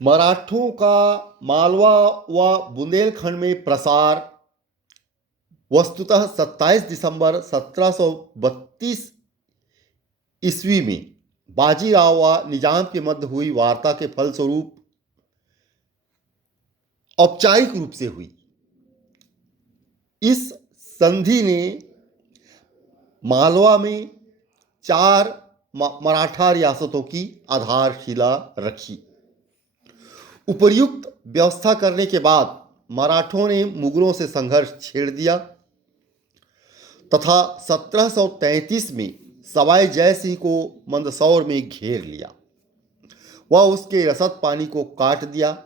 मराठों का मालवा व बुंदेलखंड में प्रसार वस्तुतः 27 दिसंबर 1732 ईस्वी में बाजीराव व निजाम के मध्य हुई वार्ता के फलस्वरूप औपचारिक रूप से हुई। इस संधि ने मालवा में 4 मराठा रियासतों की आधारशिला रखी। उपर्युक्त व्यवस्था करने के बाद मराठों ने मुगलों से संघर्ष छेड़ दिया तथा 1733 में सवाई जय सिंह को मंदसौर में घेर लिया। वह उसके रसद पानी को काट दिया।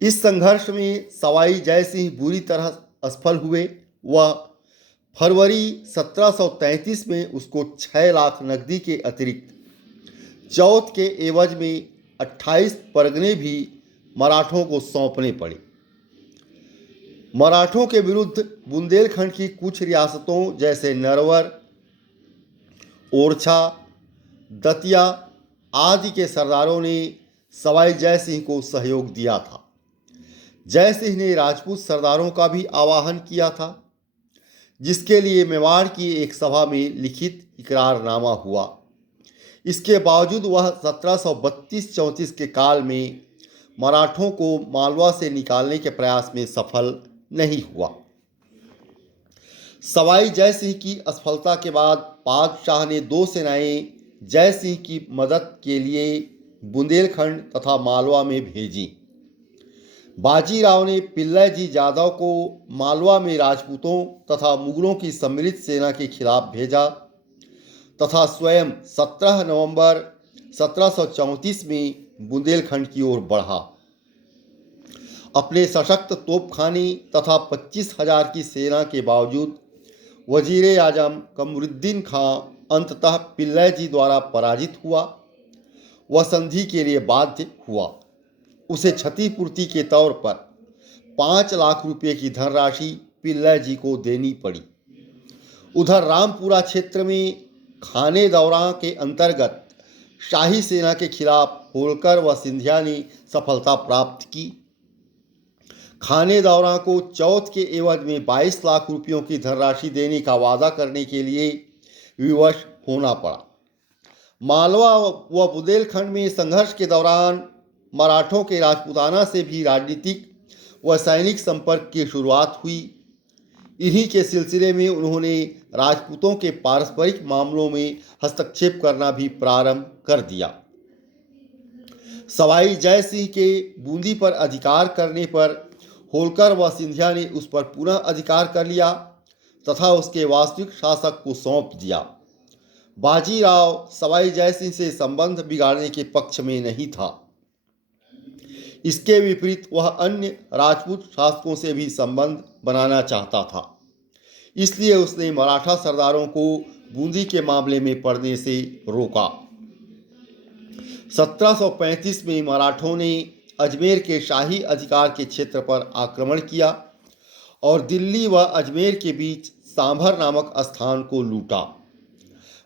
इस संघर्ष में सवाई जय सिंह बुरी तरह असफल हुए। वह फरवरी 1733 में उसको 6 लाख नकदी के अतिरिक्त चौथ के एवज में 28 परगने भी मराठों को सौंपने पड़े। मराठों के विरुद्ध बुंदेलखंड की कुछ रियासतों जैसे नरवर, ओरछा, दतिया आदि के सरदारों ने सवाई जय सिंह को सहयोग दिया था। जय सिंह ने राजपूत सरदारों का भी आह्वान किया था, जिसके लिए मेवाड़ की एक सभा में लिखित इकरारनामा हुआ। इसके बावजूद वह 1732-34 के काल में मराठों को मालवा से निकालने के प्रयास में सफल नहीं हुआ। सवाई जय सिंह की असफलता के बाद बादशाह ने 2 सेनाएं जय सिंह की मदद के लिए बुंदेलखंड तथा मालवा में भेजी। बाजीराव ने पिल्लैजी जाधव को मालवा में राजपूतों तथा मुगलों की सम्मिलित सेना के खिलाफ भेजा तथा स्वयं 17 नवंबर 1734 में बुंदेलखंड की ओर बढ़ा। अपने सशक्त तोपखाने तथा 25,000 की सेना के बावजूद वजीर आजम कमरुद्दीन खां अंततः पिल्लैजी द्वारा पराजित हुआ। वह संधि के लिए बाध्य हुआ। उसे क्षतिपूर्ति के तौर पर 5 लाख रुपये की धनराशि पिल्लैजी को देनी पड़ी। उधर रामपुरा क्षेत्र में खाने दौरा के अंतर्गत शाही सेना के खिलाफ होलकर व सिंधिया ने सफलता प्राप्त की। खाने दौरा को चौथ के एवज में 22 लाख रुपयों की धनराशि देने का वादा करने के लिए विवश होना पड़ा। मालवा व बुंदेलखंड में संघर्ष के दौरान मराठों के राजपूताना से भी राजनीतिक व सैनिक संपर्क की शुरुआत हुई। इन्हीं के सिलसिले में उन्होंने राजपूतों के पारस्परिक मामलों में हस्तक्षेप करना भी प्रारंभ कर दिया। सवाई जय सिंह के बूंदी पर अधिकार करने पर होलकर व सिंधिया ने उस पर पुनः अधिकार कर लिया तथा उसके वास्तविक शासक को सौंप दिया। बाजीराव सवाई जय सिंह से संबंध बिगाड़ने के पक्ष में नहीं था। इसके विपरीत वह अन्य राजपूत शासकों से भी संबंध बनाना चाहता था। इसलिए उसने मराठा सरदारों को बूंदी के मामले में पड़ने से रोका। 1735 में मराठों ने अजमेर के शाही अधिकार के क्षेत्र पर आक्रमण किया और दिल्ली व अजमेर के बीच सांभर नामक स्थान को लूटा।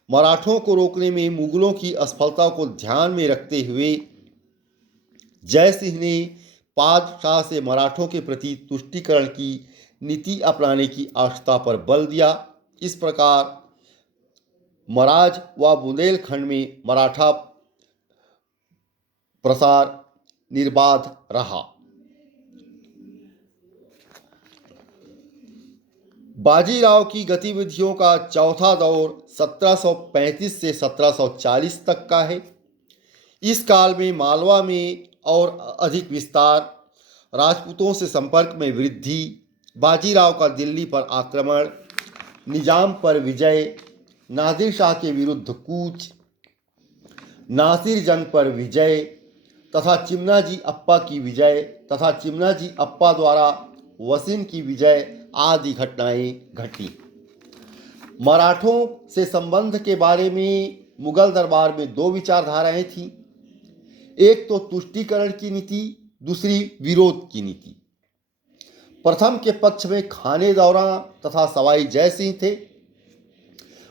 मराठों को रोकने में मुगलों की असफलता को ध्यान में रखते हुए जय सिंह ने बादशाह से मराठों के प्रति तुष्टीकरण की नीति अपनाने की आवश्यकता पर बल दिया। इस प्रकार मराज व बुंदेलखंड में मराठा प्रसार निर्बाध रहा। बाजीराव की गतिविधियों का चौथा दौर 1735 से 1740 तक का है। इस काल में मालवा में और अधिक विस्तार, राजपूतों से संपर्क में वृद्धि, बाजीराव का दिल्ली पर आक्रमण, निजाम पर विजय, नादिर शाह के विरुद्ध कूच, नासिर जंग पर विजय तथा चिमनाजी अप्पा की विजय तथा चिमनाजी अप्पा द्वारा वसीन की विजय आदि घटनाएं घटी। मराठों से संबंध के बारे में मुगल दरबार में 2 विचारधाराएं थीं। एक तो तुष्टीकरण की नीति, दूसरी विरोध की नीति। प्रथम के पक्ष में खाने दौरा तथा सवाई जय सिंह थे।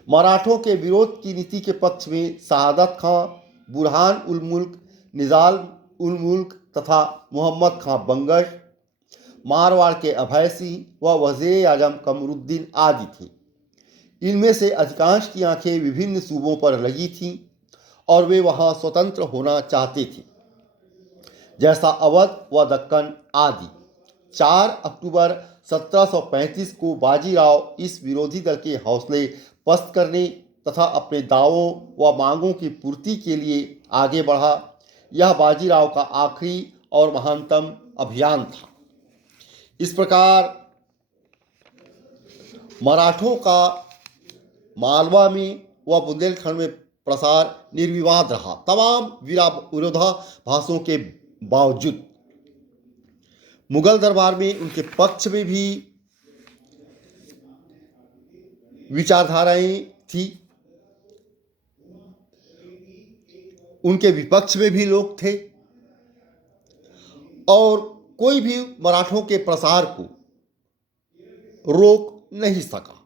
मराठों के विरोध की नीति के पक्ष में शहादत खां, बुरहान उल मुल्क, उल मुल्क तथा मोहम्मद खां बंगश, मारवाड़ के अभय सिंह व वज़ीर आजम कमरुद्दीन आदि थे। इनमें से अधिकांश की आंखें विभिन्न सूबों पर लगी थीं और वे वहां स्वतंत्र होना चाहते थे, जैसा अवध व दक्कन आदि। 4 अक्टूबर 1735 को बाजीराव इस विरोधी दल के हौसले पस्त करने तथा अपने दावों व मांगों की पूर्ति के लिए आगे बढ़ा। यह बाजीराव का आखिरी और महानतम अभियान था। इस प्रकार मराठों का मालवा में व बुंदेलखंड में प्रसार निर्विवाद रहा। तमाम विरोधाभासों के बावजूद मुगल दरबार में उनके पक्ष में भी विचारधाराएं थी, उनके विपक्ष में भी लोग थे और कोई भी मराठों के प्रसार को रोक नहीं सका।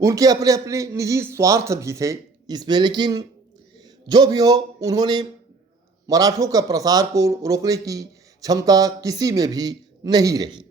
उनके अपने अपने निजी स्वार्थ भी थे इसमें, लेकिन जो भी हो, उन्होंने मराठों का प्रसार को रोकने की क्षमता किसी में भी नहीं रही।